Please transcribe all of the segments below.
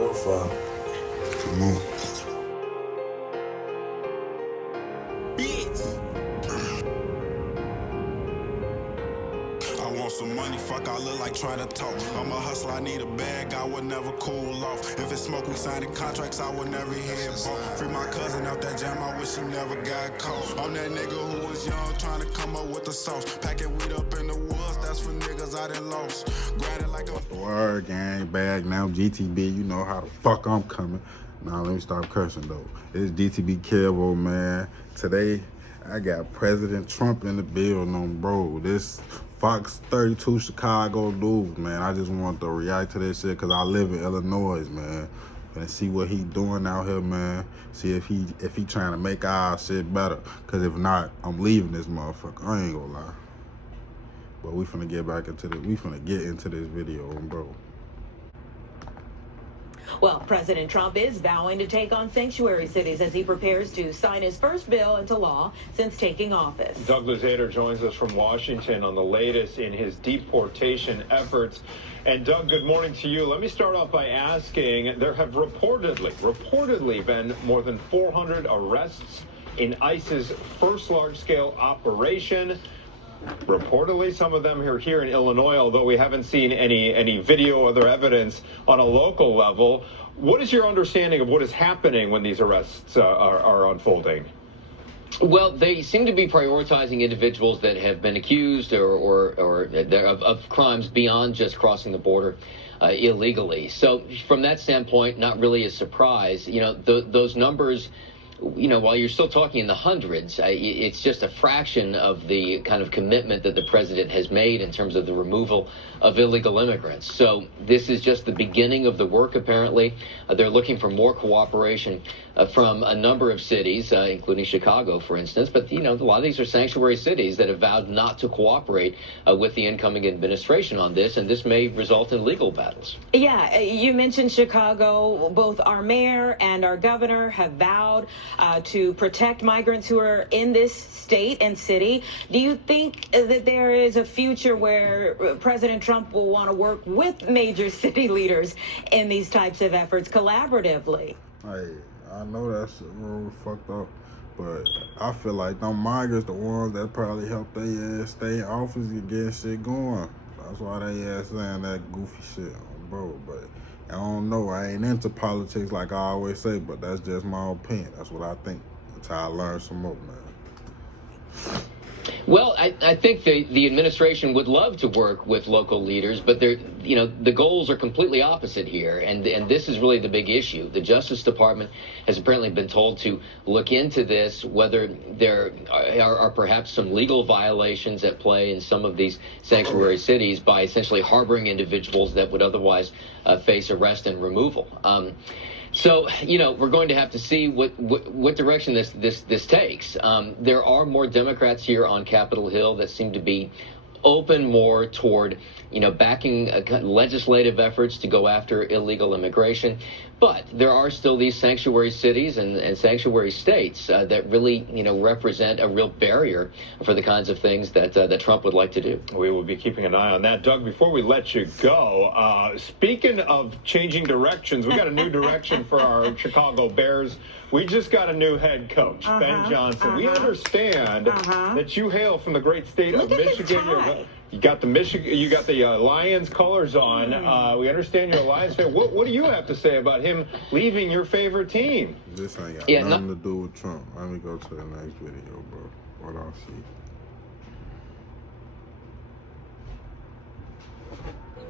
profile. Come on. I want some money, fuck, I look like trying to talk. I'm a hustler, I need a bag, I would never cool off. If it's smoke, we signing contracts, I would never hear bought. Free my cousin out that jam, I wish he never got caught. I'm that nigga who was young, trying to come up with the sauce. Packing weed up in the woods, that's for niggas I done lost. Grinding like a Word, gang, bag, now GTB, you know how the fuck I'm coming. Now let me stop cursing though. It's GTB Kevo, man. Today, I got President Trump in the building, bro. This Fox 32 Chicago news, man. I just want to react to this shit because I live in Illinois, man. And see what he doing out here, man. See if he trying to make our shit better. Because if not, I'm leaving this motherfucker. I ain't gonna lie. But we finna get back into this. We finna get into this video, bro. Well, President Trump is vowing to take on sanctuary cities as he prepares to sign his first bill into law since taking office. Doug Luzader joins us from Washington on the latest in his deportation efforts. And Doug, good morning to you. Let me start off by asking, there have reportedly been more than 400 arrests in ICE's first large-scale operation. Reportedly, some of them are here in Illinois, although we haven't seen any video or other evidence on a local level. What is your understanding of what is happening when these arrests are unfolding? Well, they seem to be prioritizing individuals that have been accused of crimes beyond just crossing the border illegally. So from that standpoint, not really a surprise. You know, those numbers, you know, while you're still talking in the hundreds, it's just a fraction of the kind of commitment that the president has made in terms of the removal of illegal immigrants. So this is just the beginning of the work, apparently. They're looking for more cooperation from a number of cities, including Chicago, for instance. But, you know, a lot of these are sanctuary cities that have vowed not to cooperate with the incoming administration on this, and this may result in legal battles. Yeah, you mentioned Chicago. Both our mayor and our governor have vowed to protect migrants who are in this state and city. Do you think that there is a future where President Trump will want to work with major city leaders in these types of efforts collaboratively? I know that's real fucked up, but I feel like them migrants the ones that probably help they ass stay in office and get shit going. That's why they ass saying that goofy shit, bro. But I don't know. I ain't into politics like I always say, but that's just my opinion. That's what I think. That's how I learn some more, man. Well, I think the administration would love to work with local leaders, but the goals are completely opposite here, and this is really the big issue. The Justice Department has apparently been told to look into this, whether there are perhaps some legal violations at play in some of these sanctuary cities by essentially harboring individuals that would otherwise face arrest and removal. So, you know, we're going to have to see what direction this takes. There are more Democrats here on Capitol Hill that seem to be open more toward, you know, backing legislative efforts to go after illegal immigration. But there are still these sanctuary cities and sanctuary states that really, you know, represent a real barrier for the kinds of things that Trump would like to do. We will be keeping an eye on that. Doug, before we let you go, speaking of changing directions, we got a new direction for our Chicago Bears. We just got a new head coach, Ben Johnson. We understand that you hail from the great state of Michigan. You got the Lions colors on. We understand you're a Lions fan. What do you have to say about him leaving your favorite team? This ain't got nothing to do with Trump. Let me go to the next video, bro. What I'll see.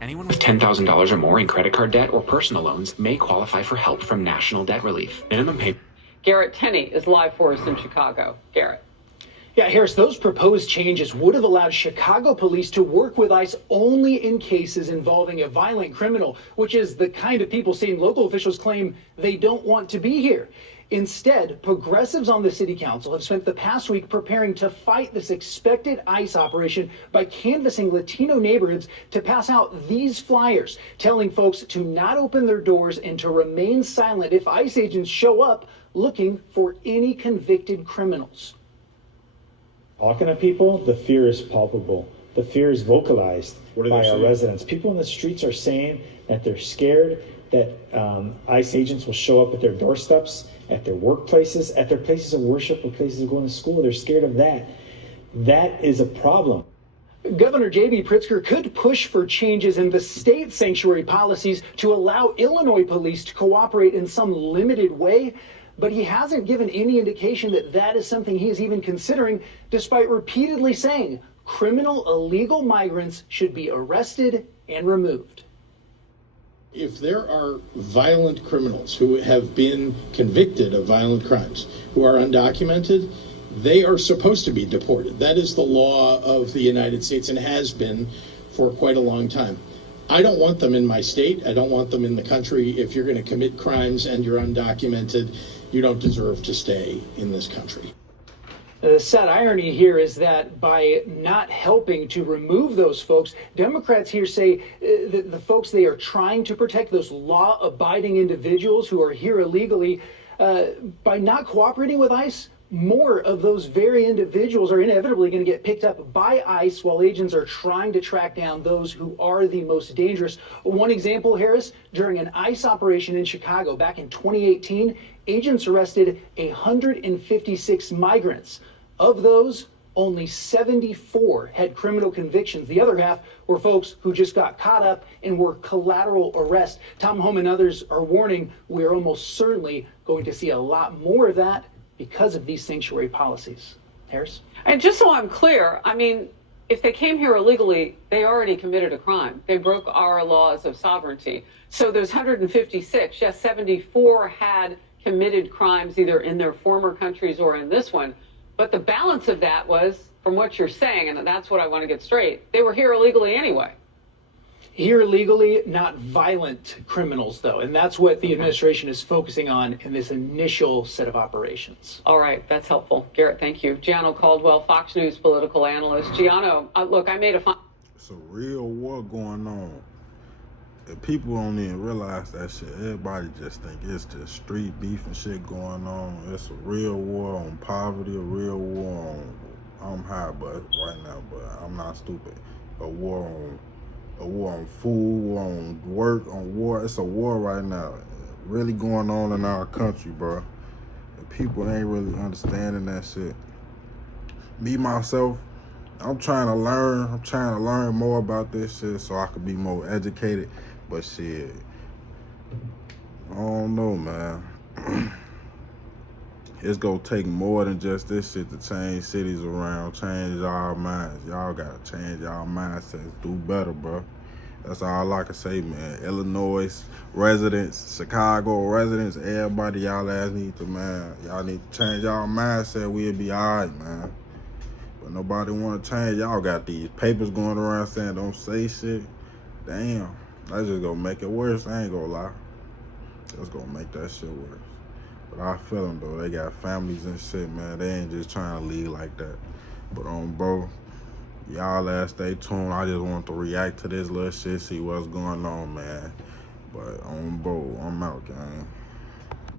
Anyone with $10,000 or more in credit card debt or personal loans may qualify for help from National Debt Relief. Minimum payment. Garrett Tenney is live for us in Chicago. Garrett. Yeah, Harris, those proposed changes would have allowed Chicago police to work with ICE only in cases involving a violent criminal, which is the kind of people seeing local officials claim they don't want to be here. Instead, progressives on the city council have spent the past week preparing to fight this expected ICE operation by canvassing Latino neighborhoods to pass out these flyers, telling folks to not open their doors and to remain silent if ICE agents show up looking for any convicted criminals. Talking to people, the fear is palpable. The fear is vocalized by our residents. People in the streets are saying that they're scared, that ICE agents will show up at their doorsteps, at their workplaces, at their places of worship, or places of going to school. They're scared of that. That is a problem. Governor J.B. Pritzker could push for changes in the state sanctuary policies to allow Illinois police to cooperate in some limited way, but he hasn't given any indication that that is something he is even considering, despite repeatedly saying criminal illegal migrants should be arrested and removed. If there are violent criminals who have been convicted of violent crimes, who are undocumented, they are supposed to be deported. That is the law of the United States and has been for quite a long time. I don't want them in my state. I don't want them in the country. If you're going to commit crimes and you're undocumented, you don't deserve to stay in this country. The sad irony here is that by not helping to remove those folks, Democrats here say that the folks they are trying to protect, those law-abiding individuals who are here illegally, by not cooperating with ICE, more of those very individuals are inevitably going to get picked up by ICE while agents are trying to track down those who are the most dangerous. One example, Harris, during an ICE operation in Chicago back in 2018, agents arrested 156 migrants. Of those, only 74 had criminal convictions. The other half were folks who just got caught up and were collateral arrest. Tom Home and others are warning we're almost certainly going to see a lot more of that because of these sanctuary policies. Harris? And just so I'm clear, I mean, if they came here illegally, they already committed a crime. They broke our laws of sovereignty. So those 156, yes, 74 had committed crimes either in their former countries or in this one. But the balance of that was, from what you're saying, and that's what I want to get straight, they were here illegally anyway. Here illegally, not violent criminals, though. And that's what the administration is focusing on in this initial set of operations. All right, that's helpful. Garrett, thank you. Gianno Caldwell, Fox News political analyst. Gianno, look, I made a... It's a real war going on. And people don't even realize that shit. Everybody just think it's just street beef and shit going on. It's a real war on poverty, a real war on... I'm high but right now, but I'm not stupid. A war on food, war on work, on war. It's a war right now. Really going on in our country, bro. And people ain't really understanding that shit. Me, myself, I'm trying to learn more about this shit so I could be more educated. But shit, I don't know, man. It's gonna take more than just this shit to change cities around, change our minds. Y'all gotta change y'all mindsets, do better, bro. That's all I can say, man. Illinois residents, Chicago residents, everybody, y'all ass need to, man. Y'all need to change y'all mindset. We'll be all right, man. But nobody want to change. Y'all got these papers going around saying don't say shit. Damn, that's just gonna make it worse. I ain't gonna lie. That's gonna make that shit worse. But I feel them, though. They got families and shit, man. They ain't just trying to lead like that. But bro, y'all ass stay tuned. I just want to react to this little shit, see what's going on, man. But bro, I'm out, gang.